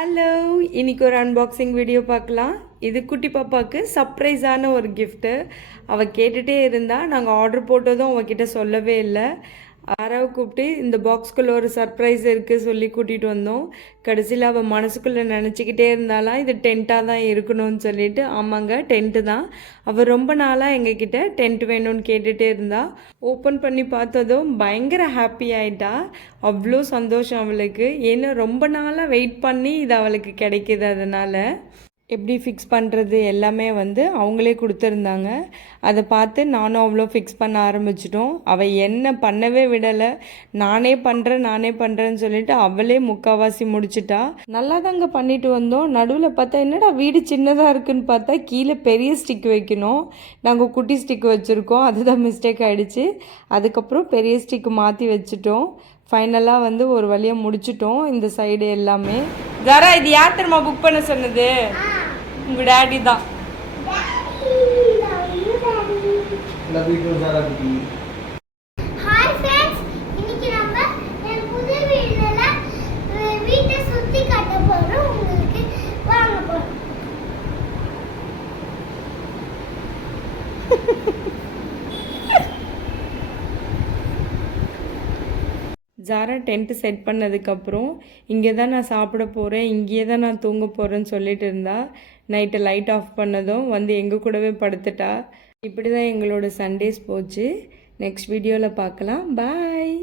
Hello, இன்னைக்கு ஒரு unboxing video பார்க்கலாம். இது குட்டி பாப்பாவுக்கு சர்ப்ரைஸான ஒரு கிஃப்ட்டு. அவள் கேட்டுகிட்டே இருந்தா. நாங்கள் ஆர்டர் போட்டதும் அவகிட்ட சொல்லவே இல்லை. யாராவை கூப்பிட்டு இந்த பாக்ஸ்குள்ளே ஒரு சர்ப்ரைஸ் இருக்குது சொல்லி கூட்டிகிட்டு வந்தோம். கடைசியில் அவள் மனசுக்குள்ளே நினச்சிக்கிட்டே இருந்தாலாம் இது டென்ட்டாக தான் இருக்கணும்னு சொல்லிட்டு. ஆமாங்க, டென்ட்டு தான். அவள் ரொம்ப நாளாக எங்ககிட்ட டென்ட் வேணும்னு கேட்டுகிட்டே இருந்தா. ஓப்பன் பண்ணி பார்த்ததும் பயங்கர ஹாப்பி ஆகிட்டா. அவ்வளோ சந்தோஷம் அவளுக்கு. ஏன்னா ரொம்ப நாளாக வெயிட் பண்ணி இது அவளுக்கு கிடைக்கிது. அதனால் எப்படி ஃபிக்ஸ் பண்ணுறது எல்லாமே அவங்களே கொடுத்துருந்தாங்க. அதை பார்த்து நானும் அவ்வளோ ஃபிக்ஸ் பண்ண ஆரம்பிச்சிட்டோம். அவள் என்ன பண்ணவே விடலை. நானே பண்ணுறேன்னு சொல்லிட்டு அவளே முக்கால்வாசி முடிச்சிட்டா. நல்லா தாங்க பண்ணிட்டு வந்தோம். நடுவில் பார்த்தா என்னடா வீடு சின்னதாக இருக்குன்னு பார்த்தா கீழே பெரிய ஸ்டிக் வைக்கணும். நாங்கள் குட்டி ஸ்டிக் வச்சுருக்கோம். அதுதான் மிஸ்டேக் ஆகிடுச்சு. அதுக்கப்புறம் பெரிய ஸ்டிக்கு மாற்றி வச்சுட்டோம். ஃபைனலாக ஒரு வழியாக முடிச்சிட்டோம் இந்த சைடு எல்லாமே. ஜாரா, இது யார் தெரியுமா புக் பண்ண சொன்னது? உங்கள் டேடி தான். ஜாரா டென்ட்டு செட் பண்ணதுக்கப்புறம் இங்கே தான் நான் சாப்பிட போகிறேன், இங்கேயே தான் நான் தூங்க போகிறேன்னு சொல்லிட்டு இருந்தா. நைட்டு லைட் ஆஃப் பண்ணதும் எங்கள் கூடவே படுத்துட்டா. இப்படி தான் எங்களோட சண்டேஸ் போச்சு. நெக்ஸ்ட் வீடியோவில் பார்க்கலாம். பாய்.